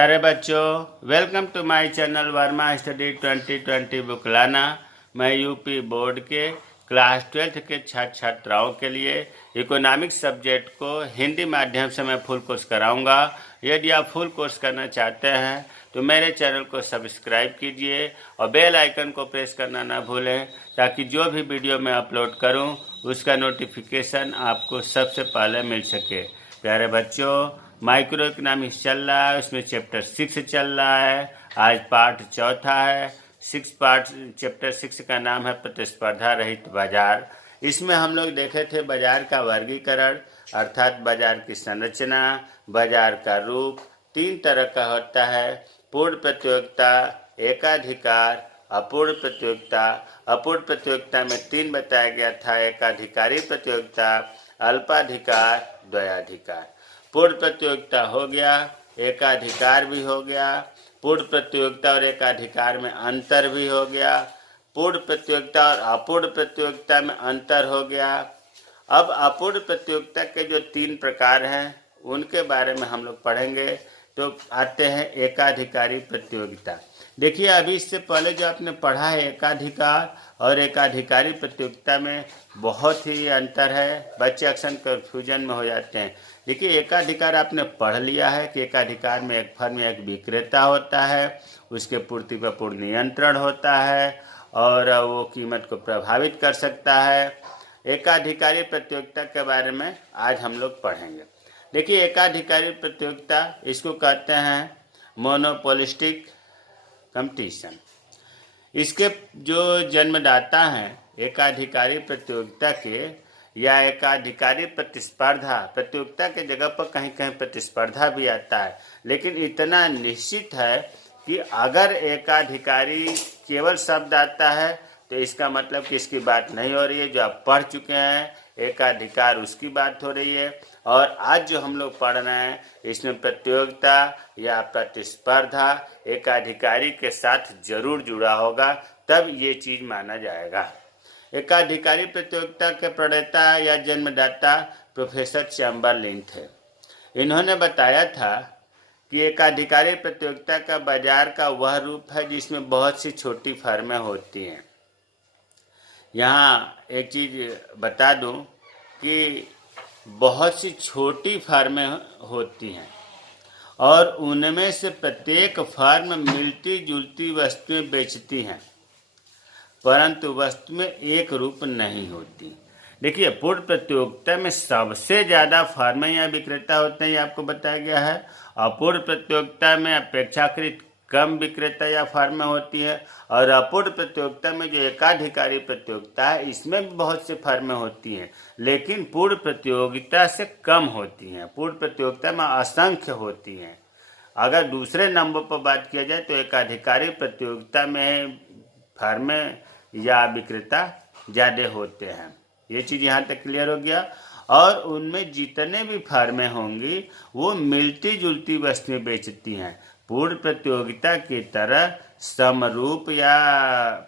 प्यारे बच्चों, welcome to my channel Verma study 2020 book लाना। मैं यूपी बोर्ड के क्लास 12th के छात्र छात्राओं के लिए इकोनॉमिक्स सब्जेक्ट को हिंदी माध्यम से मैं फुल कोर्स कराऊंगा। यदि आप फुल कोर्स करना चाहते हैं तो मेरे चैनल को सब्सक्राइब कीजिए और बेल आइकन को प्रेस करना ना भूलें, ताकि जो भी वीडियो मैं अपलोड करूं उसका नोटिफिकेशन आपको सबसे पहले मिल सके। प्यारे बच्चों, माइक्रो इकोनॉमिक्स चल रहा है, उसमें चैप्टर 6 चल रहा है। आज पार्ट चौथा है। चैप्टर 6 का नाम है प्रतिस्पर्धा रहित बाजार। इसमें हम लोग देखे थे बाजार का वर्गीकरण, अर्थात बाजार की संरचना, बाजार का रूप। 3 तरह का होता है: पूर्ण प्रतियोगिता, एकाधिकार, अपूर्ण प्रतियोगिता। अपूर्ण प्रतियोगिता में 3 बताया गया था: एकाधिकारी प्रतियोगिता, अल्पाधिकार, द्वयाधिकार। पूर्ण प्रतियोगिता हो गया, एकाधिकार भी हो गया। पूर्ण प्रतियोगिता और एकाधिकार में अंतर भी हो गया। पूर्ण प्रतियोगिता और अपूर्ण प्रतियोगिता में अंतर हो गया। अब अपूर्ण प्रतियोगिता के जो 3 प्रकार हैं उनके बारे में हम लोग पढ़ेंगे। तो आते हैं एकाधिकारी प्रतियोगिता। देखिए, अभी इससे पहले जो आपने पढ़ा है एकाधिकार और एकाधिकारी प्रतियोगिता में बहुत ही अंतर है। बच्चे अक्सर कन्फ्यूजन में हो जाते हैं। देखिए, एकाधिकार आपने पढ़ लिया है कि एकाधिकार में एक फर्म में एक विक्रेता होता है, उसके पूर्ति पर पूर्ण नियंत्रण होता है और वो कीमत को प्रभावित कर सकता है। एकाधिकारी प्रतियोगिता के बारे में आज हम लोग पढ़ेंगे। देखिए, एकाधिकारी प्रतियोगिता इसको कहते हैं मोनोपोलिस्टिक कंपटीशन। इसके जो जन्मदाता हैं एकाधिकारी प्रतियोगिता के या एकाधिकारी प्रतिस्पर्धा, प्रतियोगिता के जगह पर कहीं कहीं प्रतिस्पर्धा भी आता है, लेकिन इतना निश्चित है कि अगर एकाधिकारी केवल शब्द आता है तो इसका मतलब कि इसकी बात नहीं हो रही है। जो आप पढ़ चुके हैं एकाधिकार, उसकी बात हो रही है। और आज जो हम लोग पढ़ रहे हैं इसमें प्रतियोगिता या प्रतिस्पर्धा एकाधिकारी के साथ जरूर जुड़ा होगा, तब ये चीज़ माना जाएगा। एकाधिकारी प्रतियोगिता के प्रणेता या जन्मदाता प्रोफेसर चैम्बरलिन थे। इन्होंने बताया था कि एकाधिकारी प्रतियोगिता का बाजार का वह रूप है जिसमें बहुत सी छोटी फर्में होती हैं। यहाँ एक चीज़ बता दूं कि बहुत सी छोटी फर्में होती हैं और उनमें से प्रत्येक फर्म मिलती जुलती वस्तुएं बेचती हैं, परंतु वस्तु में एक रूप नहीं होती। देखिए, पूर्ण प्रतियोगिता में सबसे ज़्यादा फर्में या विक्रेता होते हैं, ये आपको बताया गया है। अपूर्ण प्रतियोगिता में अपेक्षाकृत कम विक्रेता या फर्में होती है और अपूर्ण प्रतियोगिता में जो एकाधिकारी प्रतियोगिता है इसमें भी बहुत से फर्में होती हैं, लेकिन पूर्ण प्रतियोगिता से कम होती हैं। पूर्ण प्रतियोगिता में असंख्य होती हैं। अगर दूसरे नंबर पर बात किया जाए तो एकाधिकारी प्रतियोगिता में फर्में या विक्रेता ज़्यादा होते हैं। ये चीज़ यहाँ तक क्लियर हो गया। और उनमें जितने भी फर्में होंगी वो मिलती जुलती वस्तुएं बेचती हैं। पूर्ण प्रतियोगिता की तरह समरूप या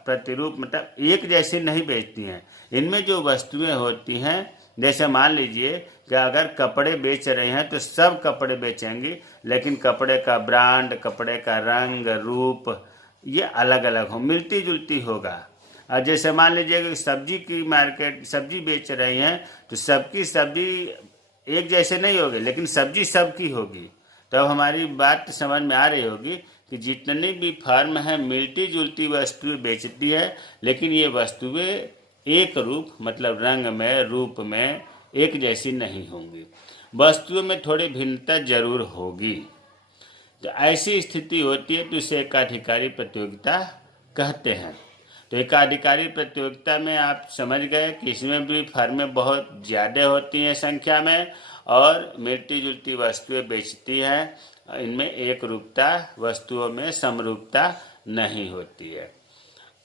प्रतिरूप मतलब एक जैसी नहीं बेचती हैं। इनमें जो वस्तुएं होती हैं, जैसे मान लीजिए कि अगर कपड़े बेच रहे हैं तो सब कपड़े बेचेंगी, लेकिन कपड़े का ब्रांड, कपड़े का रंग, रूप ये अलग अलग हो, मिलती जुलती होगा। और जैसे मान लीजिए कि सब्जी की मार्केट, सब्जी बेच रही हैं तो सबकी सब्जी एक जैसे नहीं होगी, लेकिन सब्जी सबकी होगी। तब हमारी बात समझ में आ रही होगी कि जितनी भी फर्म है मिलती जुलती वस्तुएं बेचती है, लेकिन ये वस्तुएं एक रूप मतलब रंग में, रूप में एक जैसी नहीं होंगी। वस्तुओं में थोड़ी भिन्नता जरूर होगी। तो ऐसी स्थिति होती है तो इसे एकाधिकारी प्रतियोगिता कहते हैं। तो एकाधिकारी प्रतियोगिता में आप समझ गए कि इसमें भी फर्में बहुत ज़्यादा होती हैं संख्या में और मिलती जुलती वस्तुएं बेचती हैं। इनमें एक रूपता, वस्तुओं में समरूपता नहीं होती है।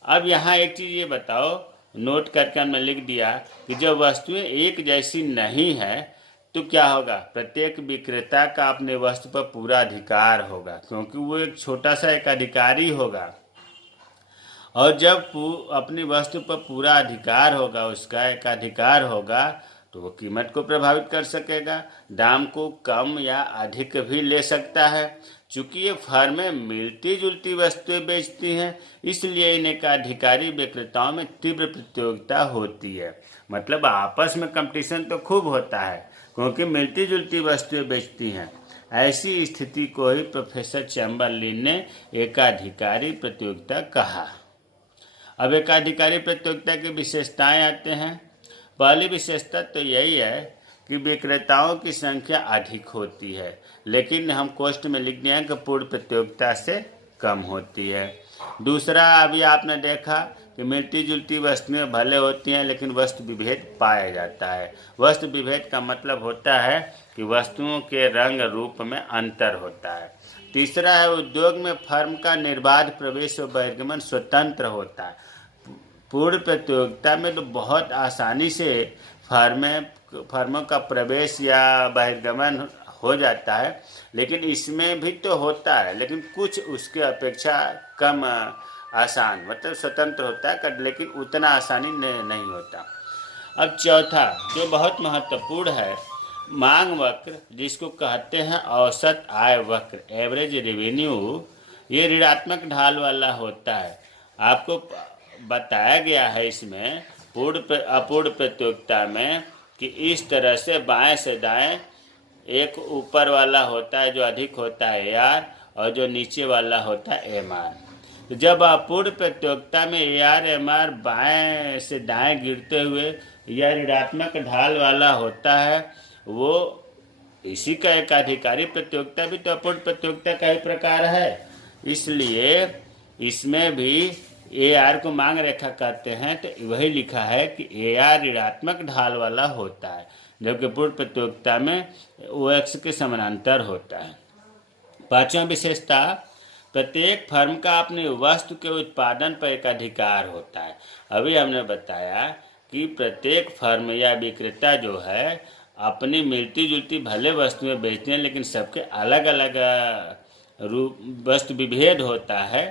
अब यहाँ एक चीज़ ये बताओ, नोट करके हमने लिख दिया कि जब वस्तुएं एक जैसी नहीं है तो क्या होगा? प्रत्येक विक्रेता का अपने वस्तु पर पूरा अधिकार होगा, क्योंकि वो एक छोटा सा एकाधिकारी होगा। और जब अपनी वस्तु पर पूरा अधिकार होगा, उसका एकाधिकार होगा, तो वो कीमत को प्रभावित कर सकेगा। दाम को कम या अधिक भी ले सकता है। चूंकि ये फर्में मिलती जुलती वस्तुएं बेचती हैं, इसलिए इन एकाधिकारी विक्रेताओं में तीव्र प्रतियोगिता होती है। मतलब आपस में कंपटीशन तो खूब होता है, क्योंकि मिलती जुलती वस्तुएं बेचती हैं। ऐसी स्थिति को ही प्रोफेसर चैम्बरलिन ने एकाधिकारी प्रतियोगिता कहा। अब एकाधिकारी प्रतियोगिता की विशेषताएं आते हैं। पहली विशेषता तो यही है कि विक्रेताओं की संख्या अधिक होती है, लेकिन हम कोष्ठ में लिख दिए हैं कि पूर्ण प्रतियोगिता से कम होती है। दूसरा, अभी आपने देखा कि मिलती जुलती वस्तुएं भले होती हैं, लेकिन वस्तु विभेद पाया जाता है। वस्तु विभेद का मतलब होता है कि वस्तुओं के रंग रूप में अंतर होता है। तीसरा है, उद्योग में फर्म का निर्बाध प्रवेश और बहिर्गमन स्वतंत्र होता है। पूर्ण प्रतियोगिता में तो बहुत आसानी से फर्मों का प्रवेश या बहिर्गमन हो जाता है, लेकिन इसमें भी तो होता है, लेकिन कुछ उसके अपेक्षा कम आसान, मतलब स्वतंत्र होता है, लेकिन उतना आसानी नहीं होता। अब चौथा जो बहुत महत्वपूर्ण है, मांग वक्र, जिसको कहते हैं औसत आय वक्र, एवरेज रेवेन्यू, ये ऋणात्मक ढाल वाला होता है। आपको बताया गया है इसमें अपूर्ण प्रतियोगिता में कि इस तरह से बाएं से दाएं, एक ऊपर वाला होता है जो अधिक होता है AR, और जो नीचे वाला होता है MR। तो जब अपूर्ण प्रतियोगिता में AR MR बाएं से दाएं गिरते हुए यह ऋणात्मक ढाल वाला होता है, वो इसी का एकाधिकारी प्रतियोगिता भी तो अपूर्ण प्रतियोगिता का ही प्रकार है। इसलिए इसमें भी AR को मांग रेखा कहते हैं, तो वही लिखा है कि AR ऋणात्मक ढाल वाला होता है, जबकि पूर्ण प्रतियोगिता में OX के समानांतर होता है। पांचवा विशेषता, प्रत्येक फर्म का अपनी वस्तु के उत्पादन पर एक अधिकार होता है। अभी हमने बताया कि प्रत्येक फर्म या विक्रेता जो है अपनी मिलती जुलती भले वस्तुएं बेचते हैं, लेकिन सबके अलग अलग वस्तु विभेद होता है,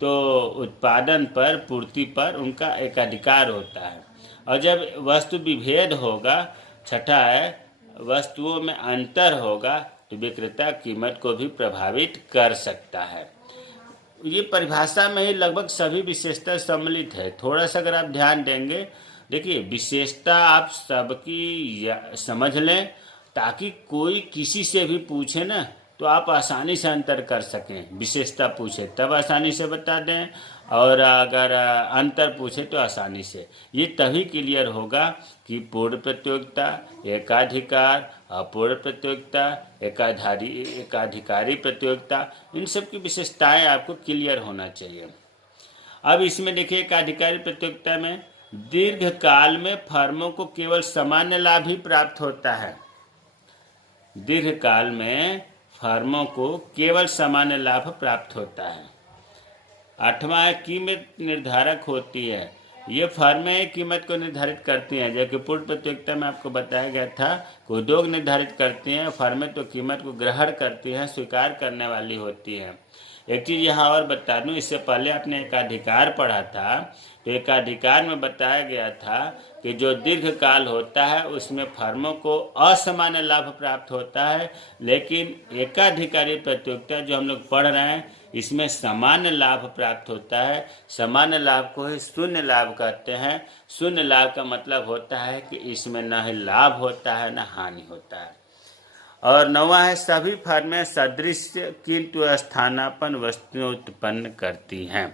तो उत्पादन पर, पूर्ति पर उनका एक अधिकार होता है। और जब वस्तु विभेद होगा, छठा है, वस्तुओं में अंतर होगा, तो विक्रेता कीमत को भी प्रभावित कर सकता है। ये परिभाषा में ही लगभग सभी विशेषता सम्मिलित है। थोड़ा सा अगर आप ध्यान देंगे, देखिए विशेषता आप सबकी समझ लें, ताकि कोई किसी से भी पूछे ना तो आप आसानी से अंतर कर सकें। विशेषता पूछे तब आसानी से बता दें, और अगर अंतर पूछे तो आसानी से। ये तभी क्लियर होगा कि पूर्ण प्रतियोगिता, एकाधिकार, अपूर्ण प्रतियोगिता, एकाधिकारी प्रतियोगिता, इन सब की विशेषताएं आपको क्लियर होना चाहिए। अब इसमें देखिए, एकाधिकारी प्रतियोगिता में दीर्घकाल में फर्मों को केवल सामान्य लाभ ही प्राप्त होता है। दीर्घकाल में फर्मों को केवल सामान्य लाभ प्राप्त होता है। आठवां है, कीमत निर्धारक होती है। ये फर्में कीमत को निर्धारित करती हैं, जबकि पूर्ण प्रतियोगिता में आपको बताया गया था कि उद्योग निर्धारित करती हैं, फर्में तो कीमत को ग्रहण करती हैं, स्वीकार करने वाली होती हैं। एक चीज़ यहाँ और बता दूँ, इससे पहले आपने एकाधिकार पढ़ा था, तो एकाधिकार में बताया गया था कि जो दीर्घकाल होता है उसमें फर्मों को असामान्य लाभ प्राप्त होता है, लेकिन एकाधिकारी प्रतियोगिता जो हम लोग पढ़ रहे हैं, इसमें सामान्य लाभ प्राप्त होता है। सामान्य लाभ को ही शून्य लाभ कहते हैं। शून्य लाभ का मतलब होता है कि इसमें न ही लाभ होता है न हानि होता है। और नौवां है, सभी फर्में सदृश्य किंतु स्थानापन्न वस्तुएं उत्पन्न करती हैं।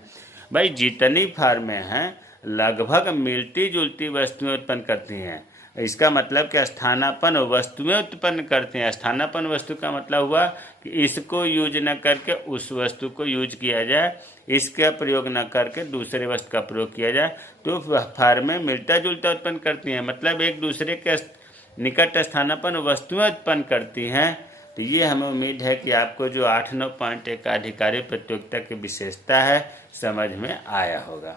भाई जितनी फर्में हैं लगभग मिलती जुलती वस्तुएं उत्पन्न करती हैं। इसका मतलब कि स्थानापन्न वस्तुएं उत्पन्न करते हैं। स्थानापन्न वस्तु का मतलब हुआ कि इसको यूज न करके उस वस्तु को यूज किया जाए, इसका प्रयोग न करके दूसरे वस्तु का प्रयोग किया जाए, तो फर्में मिलता जुलता उत्पन्न करती हैं, मतलब एक दूसरे के निकट स्थानापन्न वस्तुएं उत्पन्न करती हैं। तो ये हमें उम्मीद है कि आपको जो 8-9 पॉइंट एकाधिकारी प्रतियोगिता की विशेषता है समझ में आया होगा।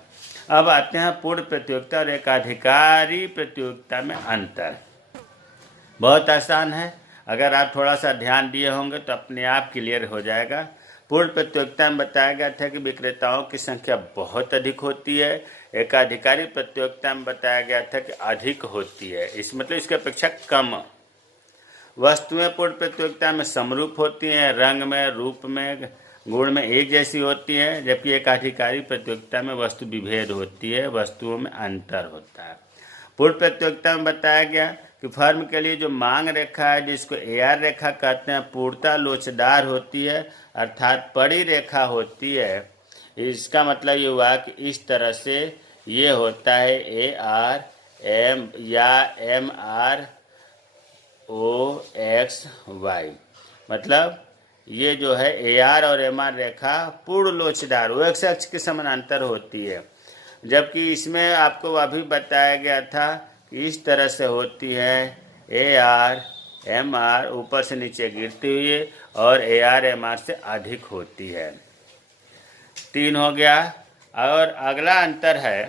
अब आते हैं पूर्ण प्रतियोगिता और एकाधिकारी प्रतियोगिता में अंतर। बहुत आसान है, अगर आप थोड़ा सा ध्यान दिए होंगे तो अपने आप क्लियर हो जाएगा। पूर्ण प्रतियोगिता में बताया गया था कि विक्रेताओं की संख्या बहुत अधिक होती है। एकाधिकारी प्रतियोगिता में बताया गया था कि अधिक होती है, इस मतलब इसकी अपेक्षा कम। वस्तुएं पूर्ण प्रतियोगिता में समरूप होती हैं, रंग में, रूप में, गुण में एक जैसी होती हैं, जबकि एकाधिकारी प्रतियोगिता में वस्तु विभेद होती है, वस्तुओं में अंतर होता है। पूर्ण प्रतियोगिता में बताया गया कि फर्म के लिए जो मांग रेखा है, जिसको AR रेखा कहते हैं, पूर्णतः लोचदार होती है, अर्थात बड़ी रेखा होती है। इसका मतलब ये हुआ कि इस तरह से ये होता है AR M या MROXY, मतलब ये जो है AR और MR रेखा पूर्ण लोचदार OX अक्ष के समानांतर होती है, जबकि इसमें आपको अभी बताया गया था कि इस तरह से होती है AR MR ऊपर से नीचे गिरती हुई और AR MR से अधिक होती है। 3 हो गया। और अगला अंतर है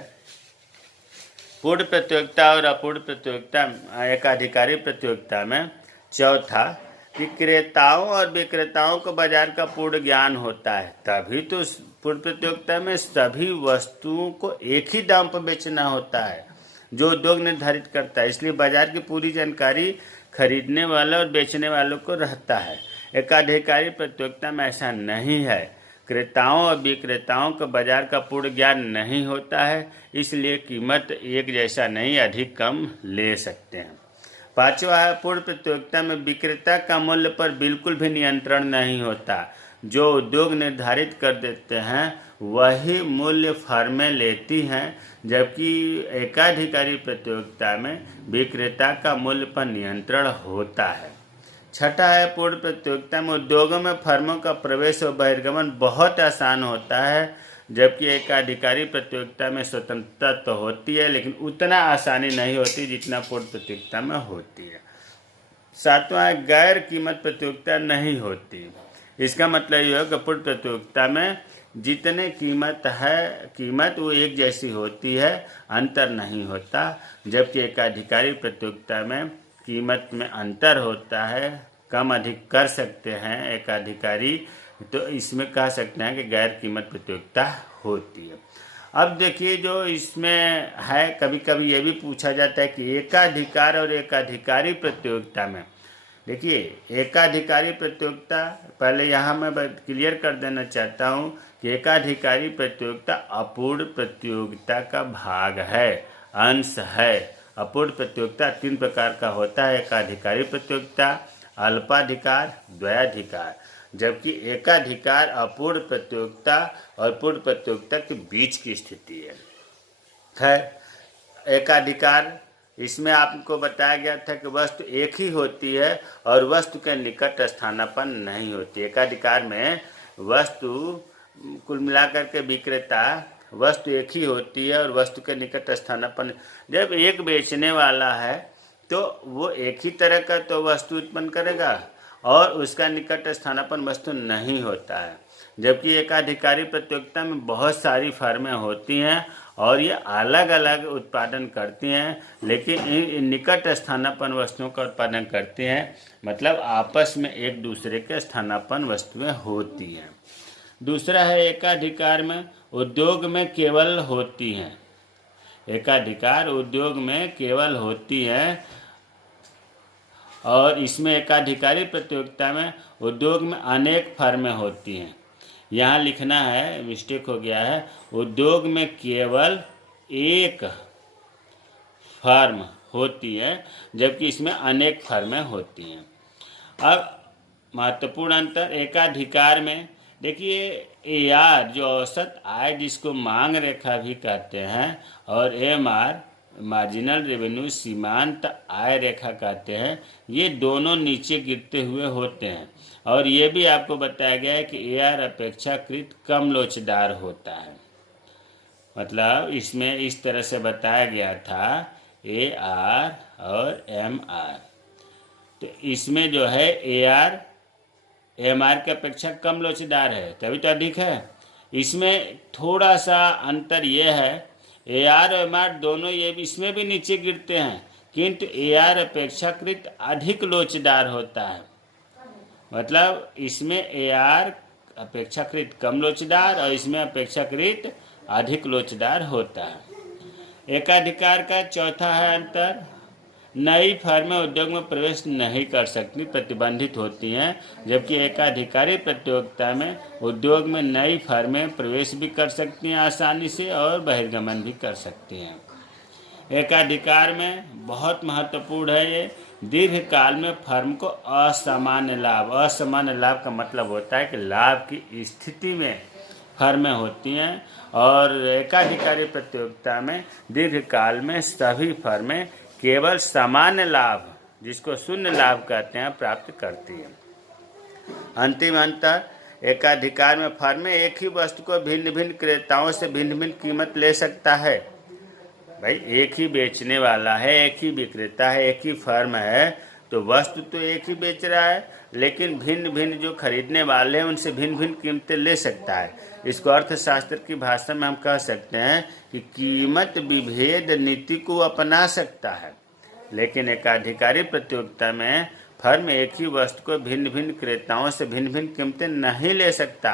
पूर्ण प्रतियोगिता और अपूर्ण प्रतियोगिता, एकाधिकारी प्रतियोगिता में। चौथा कि क्रेताओं और विक्रेताओं को बाजार का पूर्ण ज्ञान होता है, तभी तो पूर्ण प्रतियोगिता में सभी वस्तुओं को एक ही दाम पर बेचना होता है जो उद्योग निर्धारित करता है, इसलिए बाजार की पूरी जानकारी खरीदने वाले और बेचने वालों को रहता है। एकाधिकारी प्रतियोगिता में ऐसा नहीं है, क्रेताओं और विक्रेताओं को बाजार का पूर्ण ज्ञान नहीं होता है, इसलिए कीमत एक जैसा नहीं, अधिक कम ले सकते हैं। 5वां है पूर्ण प्रतियोगिता में विक्रेता का मूल्य पर बिल्कुल भी नियंत्रण नहीं होता, जो उद्योग निर्धारित कर देते हैं वही मूल्य फर्में लेती हैं, जबकि एकाधिकारी प्रतियोगिता में विक्रेता का मूल्य पर नियंत्रण होता है। 6ठा है पूर्ण प्रतियोगिता में उद्योगों में फर्मों का प्रवेश और बहिर्गमन बहुत आसान होता है, जबकि एकाधिकारी प्रतियोगिता में स्वतंत्रता तो होती है लेकिन उतना आसानी नहीं होती जितना पूर्ण प्रतियोगिता में होती है। 7वां है गैर कीमत प्रतियोगिता नहीं होती। इसका मतलब यह है कि पूर्ण प्रतियोगिता में जितने कीमत वो एक जैसी होती है, अंतर नहीं होता, जबकि एकाधिकारी प्रतियोगिता में कीमत में अंतर होता है, कम अधिक कर सकते हैं एकाधिकारी, तो इसमें कह सकते हैं कि गैर कीमत प्रतियोगिता होती है। अब देखिए जो इसमें है, कभी कभी ये भी पूछा जाता है कि एकाधिकार और एकाधिकारी प्रतियोगिता में, देखिए एकाधिकारी प्रतियोगिता, पहले यहाँ मैं क्लियर कर देना चाहता हूँ कि एकाधिकारी प्रतियोगिता अपूर्ण प्रतियोगिता का भाग है, अंश है। अपूर्ण प्रतियोगिता 3 प्रकार का होता है, एकाधिकारी प्रतियोगिता, अल्पाधिकार, द्वयाधिकार, जबकि एकाधिकार अपूर्ण प्रतियोगिता और पूर्ण प्रतियोगिता के बीच की स्थिति है। खैर एकाधिकार, इसमें आपको बताया गया था कि वस्तु एक ही होती है और वस्तु के निकट स्थानापन्न नहीं होती। एकाधिकार में वस्तु कुल मिलाकर के विक्रेता, वस्तु एक ही होती है और वस्तु के निकट स्थानापन्न, जब एक बेचने वाला है तो वो एक ही तरह का तो वस्तु उत्पन्न करेगा और उसका निकट स्थानापन्न वस्तु नहीं होता है, जबकि एकाधिकारी प्रतियोगिता में बहुत सारी फर्में होती हैं और ये अलग अलग उत्पादन करती हैं, लेकिन इन निकट स्थानापन्न वस्तुओं का उत्पादन करती हैं, मतलब आपस में एक दूसरे के स्थानापन्न वस्तुएं होती हैं। दूसरा है एकाधिकार में उद्योग में केवल होती हैं। एकाधिकार उद्योग में केवल होती है और इसमें एकाधिकारी प्रतियोगिता में उद्योग में अनेक फर्में होती हैं। यहाँ लिखना है, मिस्टेक हो गया है, उद्योग में केवल एक फर्म होती है, जबकि इसमें अनेक फर्में होती हैं। अब महत्वपूर्ण अंतर एकाधिकार में, देखिए AR जो औसत आय जिसको मांग रेखा भी कहते हैं, और MR मार्जिनल रेवेन्यू सीमांत आय रेखा कहते हैं, ये दोनों नीचे गिरते हुए होते हैं। और ये भी आपको बताया गया है कि AR अपेक्षाकृत कम लोचदार होता है, मतलब इसमें इस तरह से बताया गया था AR और MR, तो इसमें जो है AR MR की अपेक्षा कम लोचदार है, तभी तो अधिक है। इसमें थोड़ा सा अंतर यह है, AR और MR दोनों ये इसमें भी नीचे गिरते हैं, किंतु AR अपेक्षाकृत अधिक लोचदार होता है, मतलब इसमें AR अपेक्षाकृत कम लोचदार और इसमें अपेक्षाकृत अधिक लोचदार होता है। एकाधिकार का चौथा है अंतर, नई फर्में उद्योग में प्रवेश नहीं कर सकती, प्रतिबंधित होती हैं, जबकि एकाधिकारी प्रतियोगिता में उद्योग में नई फर्में प्रवेश भी कर सकती हैं आसानी से और बहिर्गमन भी कर सकती हैं। एकाधिकार में बहुत महत्वपूर्ण है ये। दीर्घकाल में फर्म को असामान्य लाभ का मतलब होता है कि लाभ की स्थिति में फर्में होती हैं, और एकाधिकारी प्रतियोगिता में दीर्घकाल में सभी फर्में केवल सामान्य लाभ, जिसको शून्य लाभ कहते हैं, प्राप्त करती हैं। अंतिम अंतर, एकाधिकार में फर्में एक ही वस्तु को भिन्न भिन्न क्रेताओं से भिन्न भिन्न कीमत ले सकता है। भाई एक ही बेचने वाला है, एक ही विक्रेता है, एक ही फर्म है, तो वस्तु तो एक ही बेच रहा है, लेकिन भिन्न भिन्न जो खरीदने वाले हैं उनसे भिन्न भिन्न कीमतें ले सकता है। इसको अर्थशास्त्र की भाषा में हम कह सकते हैं कि कीमत विभेद नीति को अपना सकता है। लेकिन एकाधिकारी प्रतियोगिता में फर्म एक ही वस्तु को भिन्न भिन्न क्रेताओं से भिन्न भिन्न कीमतें नहीं ले सकता,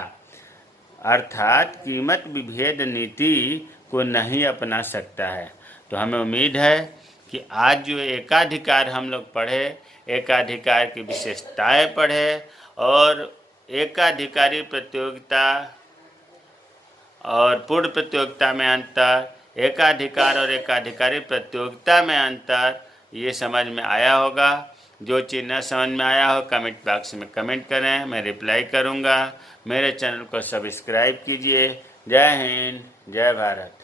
अर्थात कीमत विभेद नीति को नहीं अपना सकता है। तो हमें उम्मीद है कि आज जो एकाधिकार हम लोग पढ़े, एकाधिकार की विशेषताएं पढ़े, और एकाधिकारी प्रतियोगिता और पूर्ण प्रतियोगिता में अंतर, एकाधिकार और एकाधिकारी प्रतियोगिता में अंतर, ये समझ में आया होगा। जो चीज़ न समझ में आया हो कमेंट बॉक्स में कमेंट करें, मैं रिप्लाई करूँगा। मेरे चैनल को सब्सक्राइब कीजिए। जय हिंद, जय भारत।